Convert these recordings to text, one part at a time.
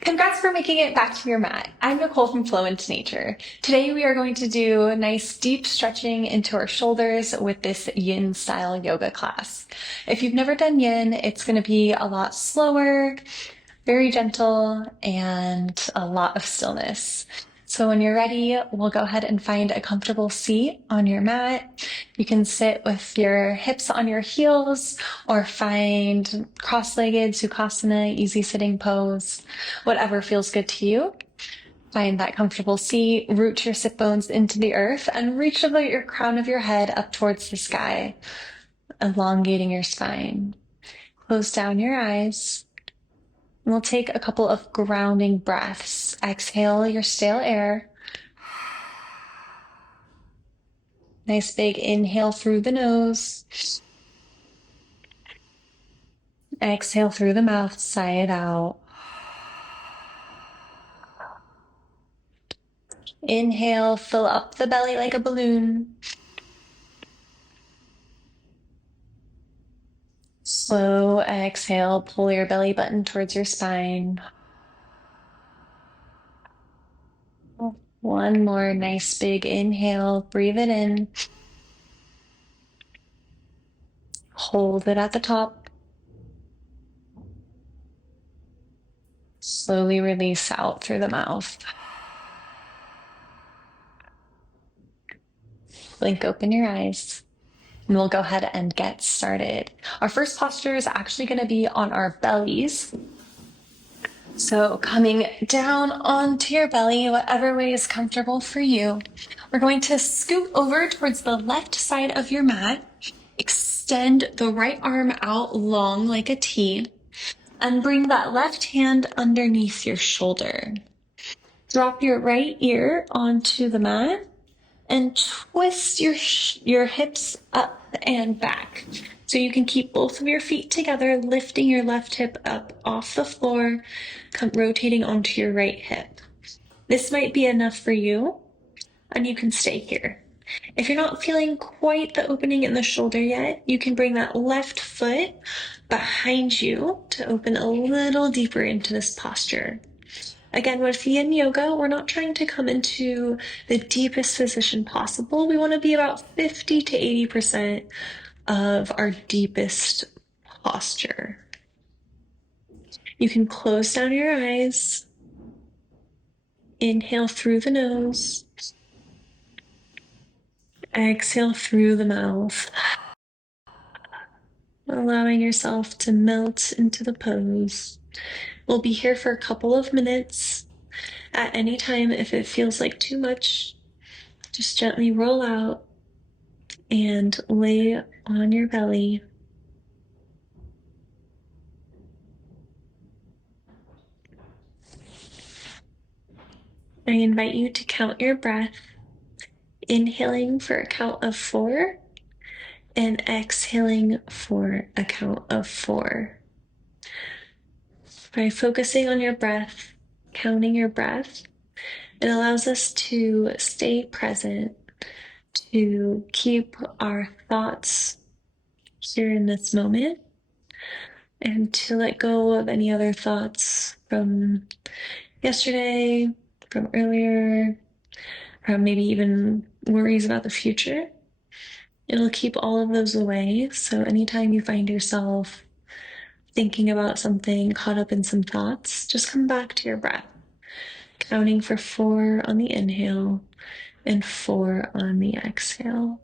Congrats for making it back to your mat. I'm Nicole from Flow into Nature. Today we are going to do nice deep stretching into our shoulders with this yin style yoga class. If you've never done yin, it's going to be a lot slower, very gentle, and a lot of stillness. So when you're ready, we'll go ahead and find a comfortable seat on your mat. You can sit with your hips on your heels or find cross-legged Sukhasana, easy sitting pose, whatever feels good to you. Find that comfortable seat, root your sit bones into the earth, and reach your crown of your head up towards the sky, elongating your spine. Close down your eyes. And we'll take a couple of grounding breaths. Exhale your stale air. Nice big inhale through the nose. Exhale through the mouth, sigh it out. Inhale, fill up the belly like a balloon. Slow exhale, pull your belly button towards your spine. One more nice big inhale, breathe it in. Hold it at the top. Slowly release out through the mouth. Blink open your eyes. And we'll go ahead and get started. Our first posture is actually going to be on our bellies. So coming down onto your belly, whatever way is comfortable for you. We're going to scoot over towards the left side of your mat. Extend the right arm out long like a T. And bring that left hand underneath your shoulder. Drop your right ear onto the mat. And twist your hips up and back. So you can keep both of your feet together, lifting your left hip up off the floor, rotating onto your right hip. This might be enough for you, and you can stay here. If you're not feeling quite the opening in the shoulder yet, you can bring that left foot behind you to open a little deeper into this posture. Again, with yin yoga, we're not trying to come into the deepest position possible. We want to be about 50 to 80% of our deepest posture. You can close down your eyes. Inhale through the nose. Exhale through the mouth. Allowing yourself to melt into the pose. We'll be here for a couple of minutes. At any time, if it feels like too much, just gently roll out and lay on your belly. I invite you to count your breath, inhaling for a count of 4 and exhaling for a count of 4. By focusing on your breath, counting your breath, it allows us to stay present, to keep our thoughts here in this moment, and to let go of any other thoughts from yesterday, from earlier, from maybe even worries about the future. It'll keep all of those away. So anytime you find yourself thinking about something, caught up in some thoughts, just come back to your breath, counting for 4 on the inhale and 4 on the exhale.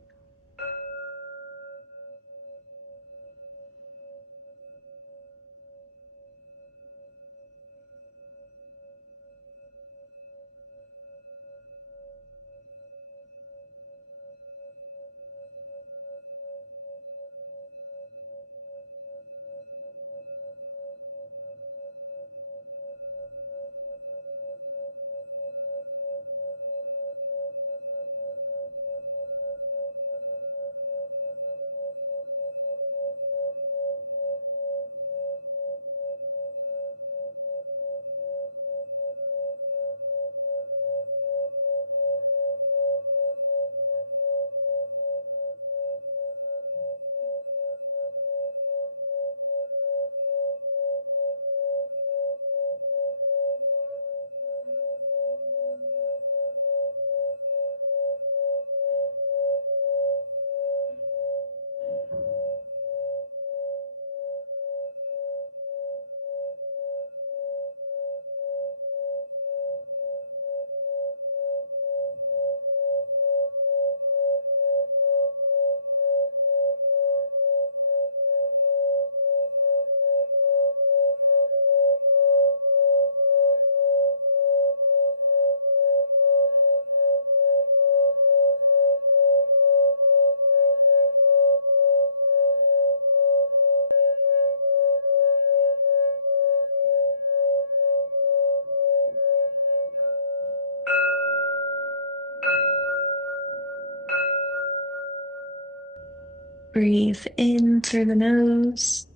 Breathe in through the nose,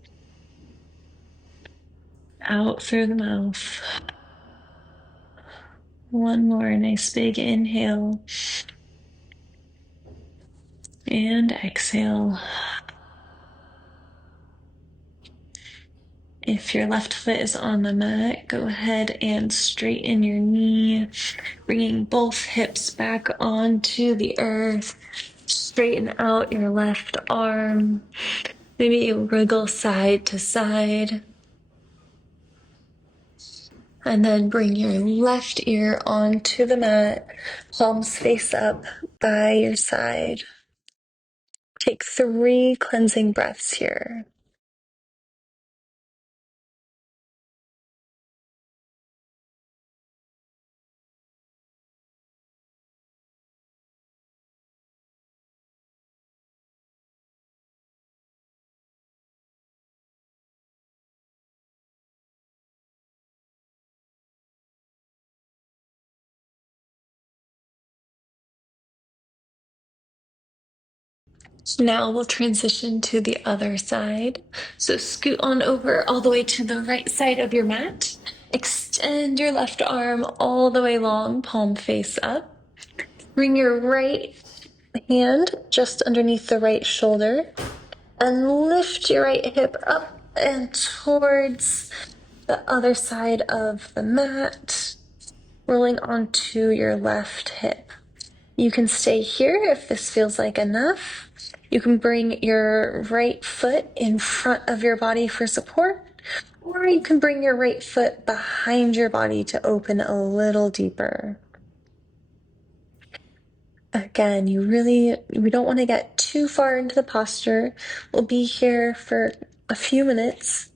out through the mouth. One more nice big inhale and exhale. If your left foot is on the mat, go ahead and straighten your knee, bringing both hips back onto the earth. Straighten out your left arm. Maybe you wriggle side to side. And then bring your left ear onto the mat, palms face up by your side. Take 3 cleansing breaths here. Now we'll transition to the other side. So scoot on over all the way to the right side of your mat. Extend your left arm all the way long, palm face up. Bring your right hand just underneath the right shoulder and lift your right hip up and towards the other side of the mat, rolling onto your left hip. You can stay here if this feels like enough. You can bring your right foot in front of your body for support, or you can bring your right foot behind your body to open a little deeper. Again, we don't want to get too far into the posture. We'll be here for a few minutes.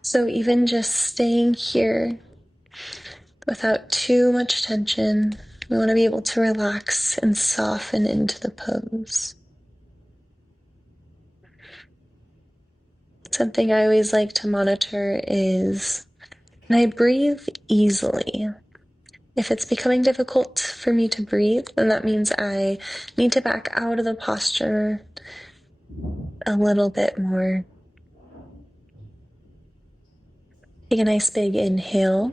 So even just staying here without too much tension, we want to be able to relax and soften into the pose. Something I always like to monitor is, can I breathe easily? If it's becoming difficult for me to breathe, then that means I need to back out of the posture a little bit more. Take a nice big inhale.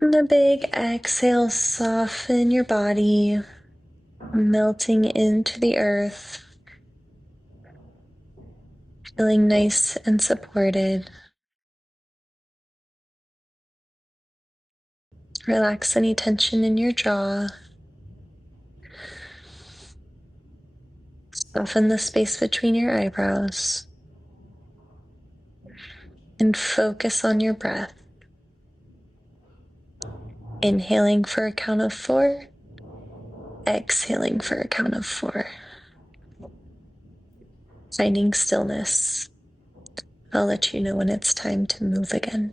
And a big exhale, soften your body, melting into the earth, feeling nice and supported. Relax any tension in your jaw. Soften the space between your eyebrows. And focus on your breath. Inhaling for a count of 4. Exhaling for a count of 4. Finding stillness. I'll let you know when it's time to move again.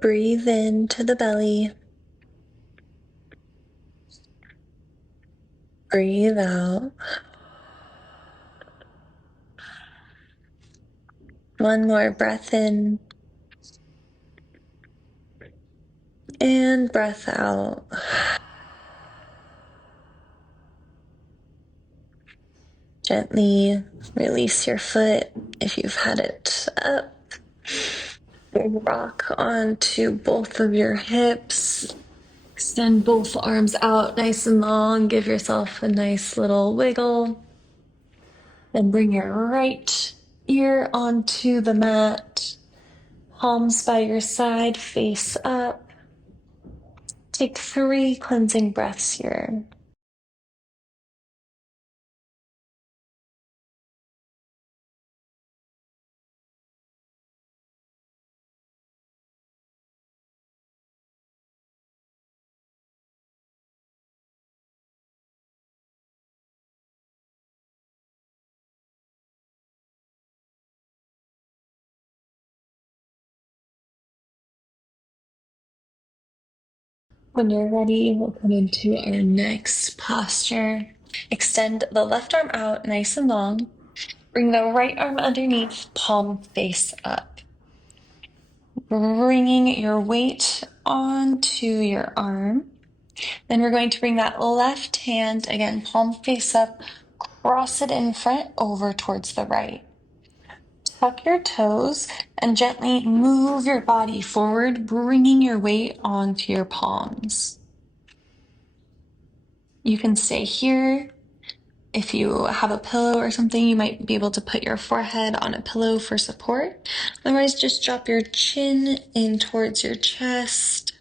Breathe into the belly. Breathe out. One more breath in. And breath out. Gently release your foot if you've had it up. Rock onto both of your hips. Extend both arms out nice and long. Give yourself a nice little wiggle. Then bring your right ear onto the mat. Palms by your side, face up. Take 3 cleansing breaths here. When you're ready, we'll come into our next posture. Extend the left arm out nice and long. Bring the right arm underneath, palm face up. Bringing your weight onto your arm. Then we're going to bring that left hand, again, palm face up, cross it in front over towards the right. Tuck your toes and gently move your body forward, bringing your weight onto your palms. You can stay here. If you have a pillow or something, you might be able to put your forehead on a pillow for support. Otherwise, just drop your chin in towards your chest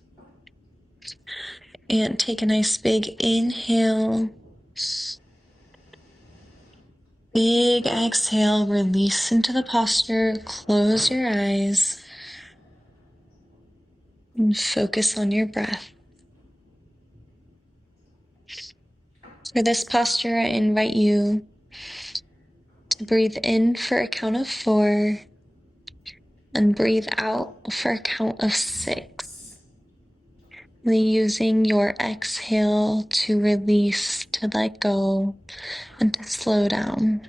and take a nice big inhale. Big exhale, release into the posture, close your eyes, and focus on your breath. For this posture, I invite you to breathe in for a count of 4 and breathe out for a count of 6. Really using your exhale to release, to let go, and to slow down.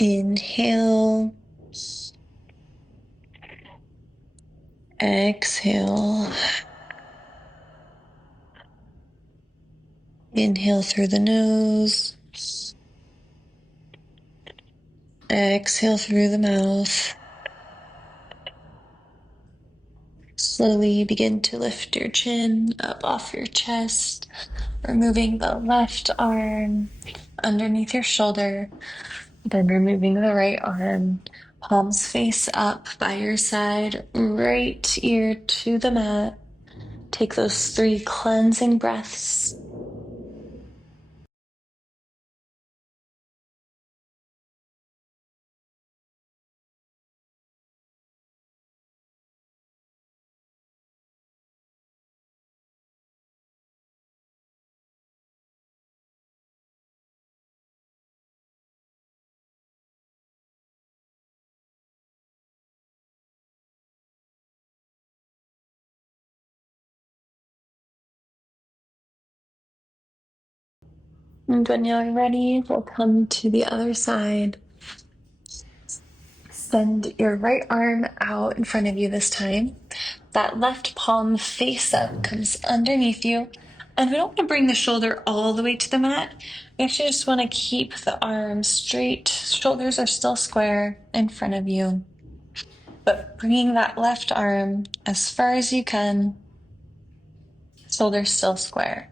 Inhale. Exhale. Inhale through the nose. Exhale through the mouth. Slowly begin to lift your chin up off your chest, removing the left arm underneath your shoulder, then removing the right arm, palms face up by your side, right ear to the mat. Take those 3 cleansing breaths. And when you're ready, we'll come to the other side. Send your right arm out in front of you this time. That left palm face up comes underneath you. And we don't want to bring the shoulder all the way to the mat. We actually just want to keep the arms straight. Shoulders are still square in front of you. But bringing that left arm as far as you can, shoulders still square.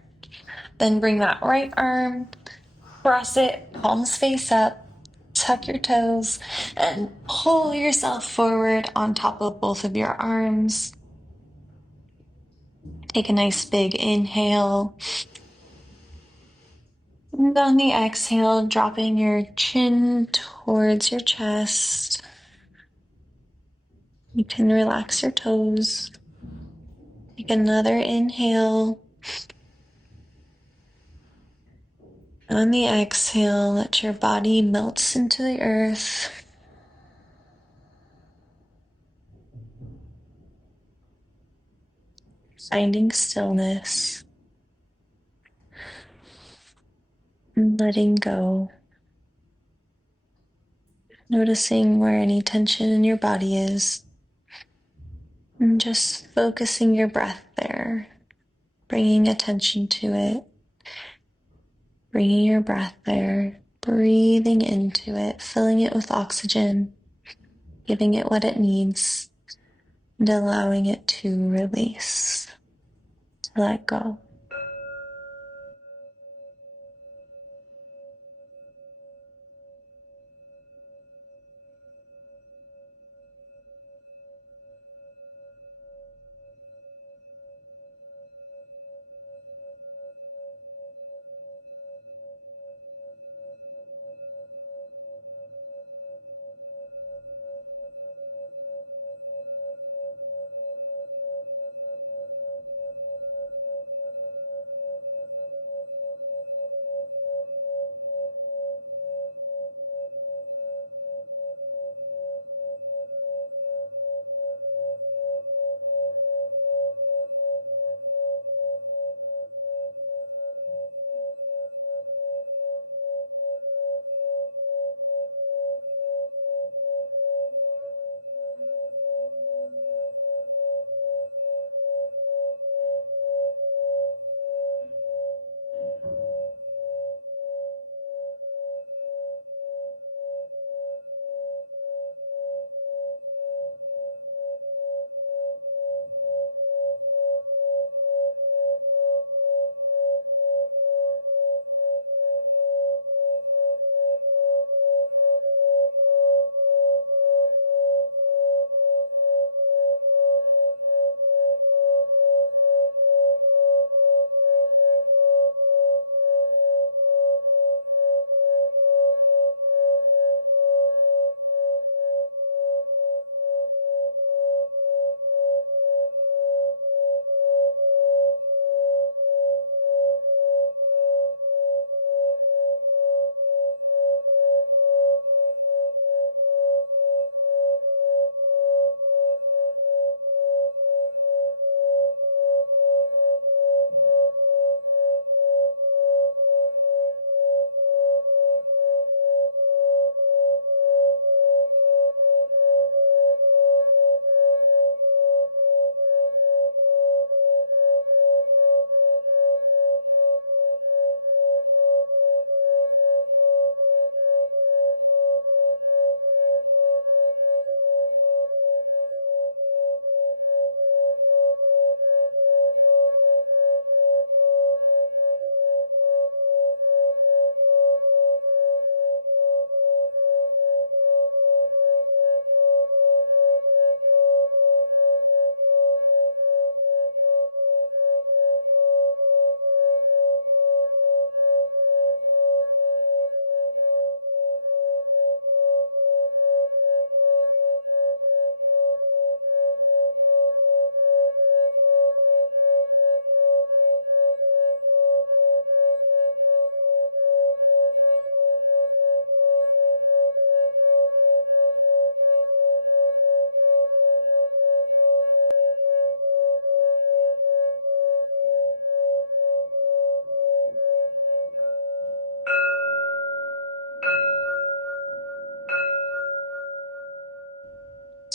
Then bring that right arm, cross it, palms face up, tuck your toes, and pull yourself forward on top of both of your arms. Take a nice big inhale. And on the exhale, dropping your chin towards your chest. You can relax your toes. Take another inhale. On the exhale, let your body melt into the earth. Finding stillness. And letting go. Noticing where any tension in your body is. And just focusing your breath there. Bringing attention to it. Bringing your breath there. Breathing into it. Filling it with oxygen. Giving it what it needs. And allowing it to release. To let go.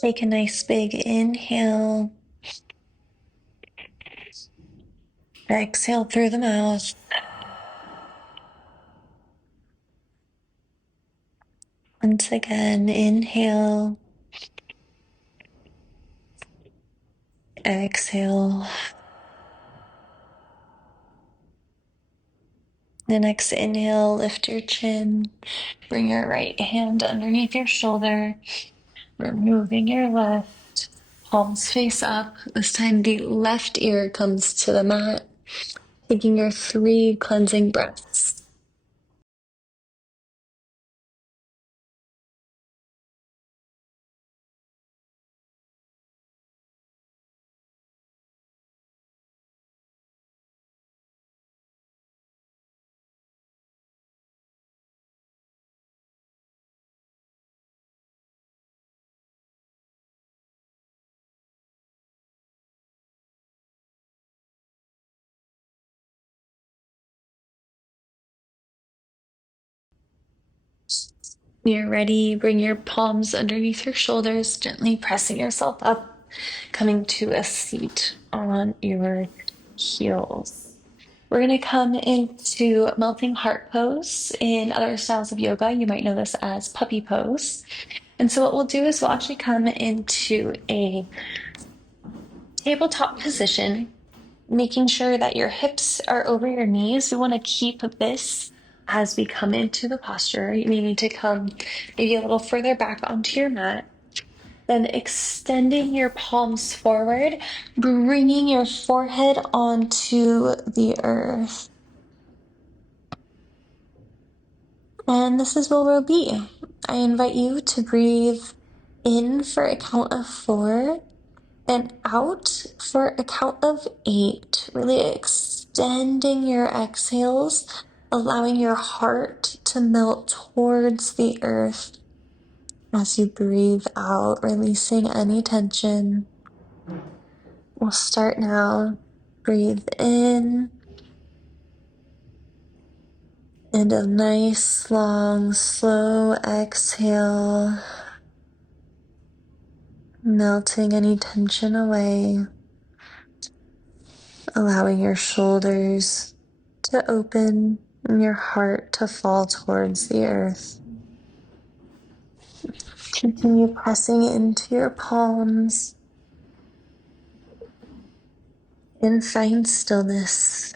Take a nice big inhale. Exhale through the mouth. Once again, inhale. Exhale. The next inhale, lift your chin. Bring your right hand underneath your shoulder. Removing your left. Palms face up. This time the left ear comes to the mat. Taking your 3 cleansing breaths. When you're ready, bring your palms underneath your shoulders, gently pressing yourself up, coming to a seat on your heels. We're going to come into melting heart pose. In other styles of yoga, you might know this as puppy pose. And so what we'll do is we'll actually come into a tabletop position, making sure that your hips are over your knees. We want to keep this as we come into the posture. You may need to come maybe a little further back onto your mat. Then extending your palms forward, bringing your forehead onto the earth. And this is where we'll be. I invite you to breathe in for a count of 4 and out for a count of 8. Really extending your exhales, allowing your heart to melt towards the earth as you breathe out, releasing any tension. We'll start now. Breathe in. And a nice, long, slow exhale, melting any tension away, allowing your shoulders to open and your heart to fall towards the earth. Continue pressing into your palms in fine stillness.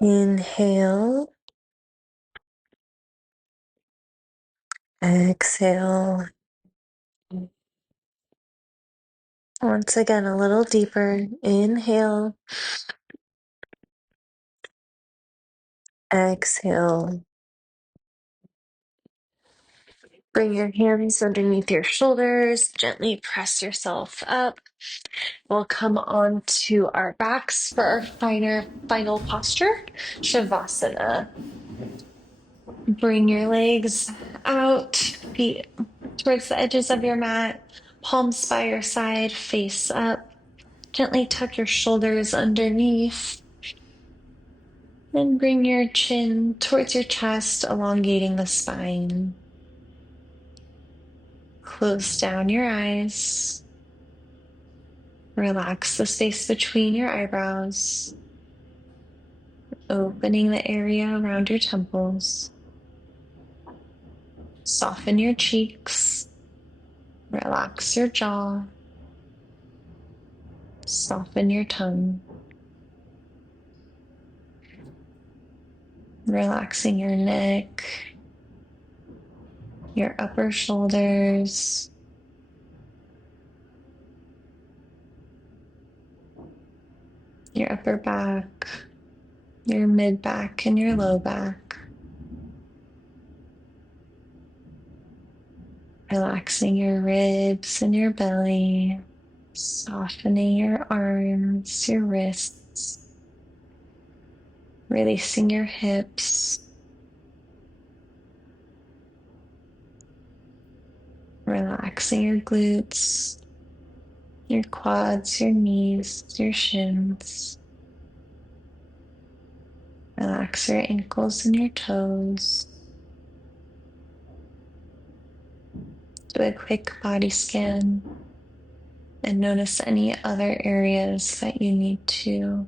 Inhale, exhale. Once again, a little deeper. Inhale, exhale. Bring your hands underneath your shoulders. Gently press yourself up. We'll come on to our backs for our final posture, Shavasana. Bring your legs out, feet towards the edges of your mat, palms by your side, face up. Gently tuck your shoulders underneath. Then bring your chin towards your chest, elongating the spine. Close down your eyes. Relax the space between your eyebrows, opening the area around your temples. Soften your cheeks. Relax your jaw. Soften your tongue. Relaxing your neck, your upper shoulders, your upper back, your mid back, and your low back. Relaxing your ribs and your belly, softening your arms, your wrists, releasing your hips, relaxing your glutes, your quads, your knees, your shins. Relax your ankles and your toes. Do a quick body scan and notice any other areas that you need to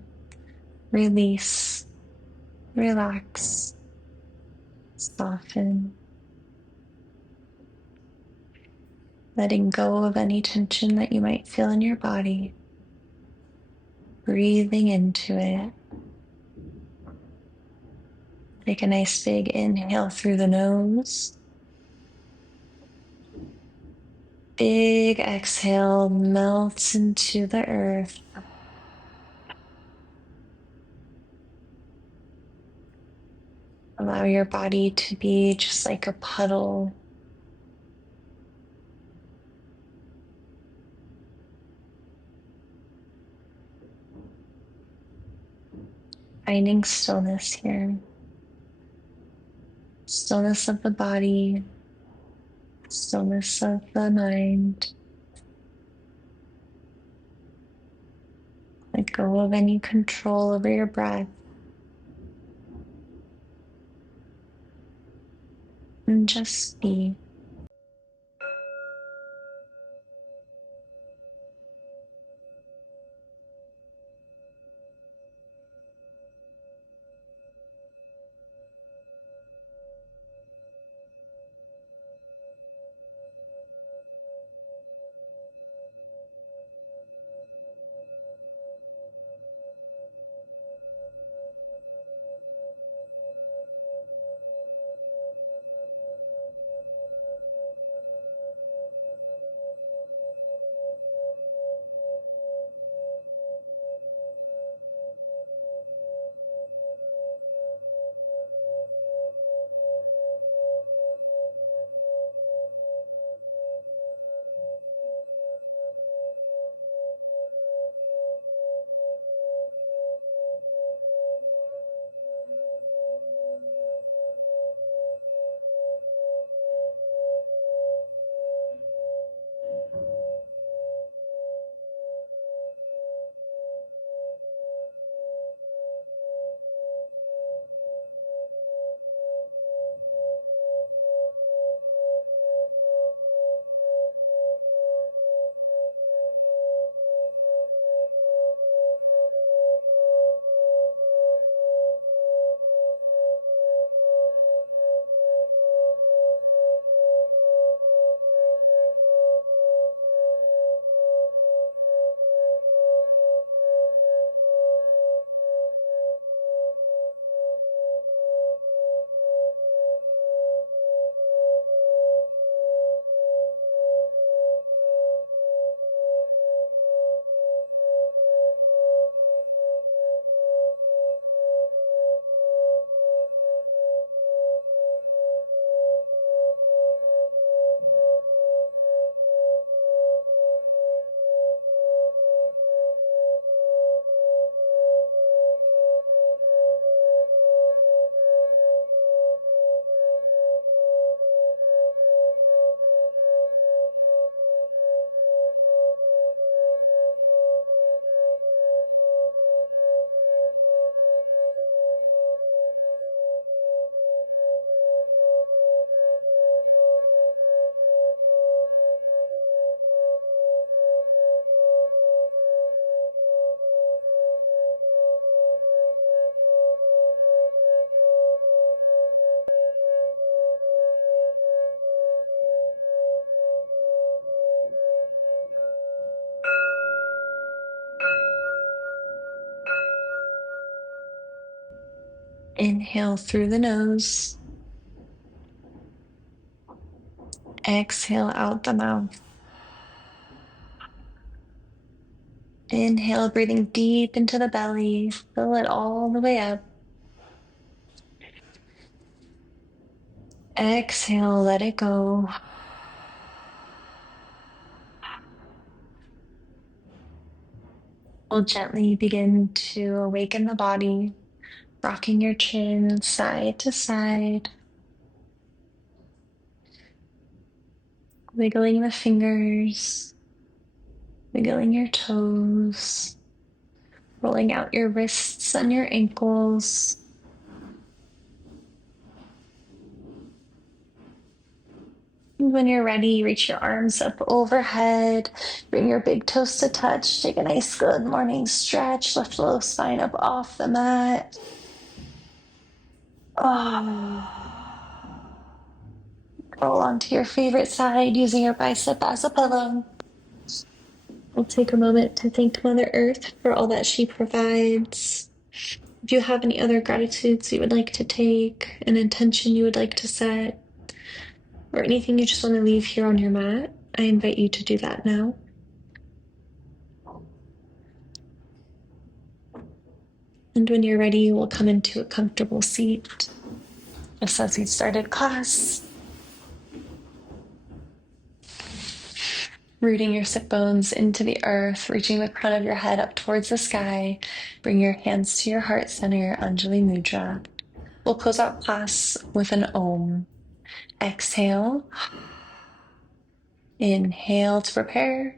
release, relax, soften, letting go of any tension that you might feel in your body, breathing into it. Take a nice big inhale through the nose. Big exhale melts into the earth. Allow your body to be just like a puddle. Finding stillness here. Stillness of the body, stillness of the mind. Let go of any control over your breath. And just be. Inhale through the nose. Exhale out the mouth. Inhale, breathing deep into the belly. Fill it all the way up. Exhale, let it go. We'll gently begin to awaken the body, rocking your chin side to side, wiggling the fingers, wiggling your toes, rolling out your wrists and your ankles. When you're ready, reach your arms up overhead. Bring your big toes to touch. Take a nice good morning stretch. Lift the low spine up off the mat. Roll onto your favorite side using your bicep as a pillow. We'll take a moment to thank Mother Earth for all that she provides. If you have any other gratitudes you would like to take, an intention you would like to set, or anything you just want to leave here on your mat, I invite you to do that now. And when you're ready, we'll come into a comfortable seat, just as we started class. Rooting your sit bones into the earth, reaching the crown of your head up towards the sky. Bring your hands to your heart center, Anjali Mudra. We'll close out class with an Om. Exhale. Inhale to prepare.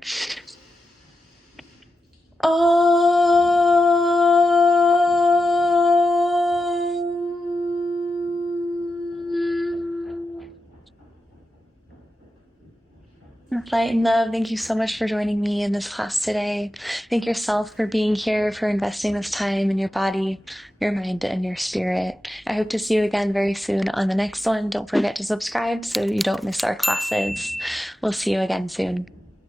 Light and love, thank you so much for joining me in this class today. Thank yourself for being here, for investing this time in your body, your mind, and your spirit. I hope to see you again very soon on the next one. Don't forget to subscribe so you don't miss our classes. We'll see you again soon.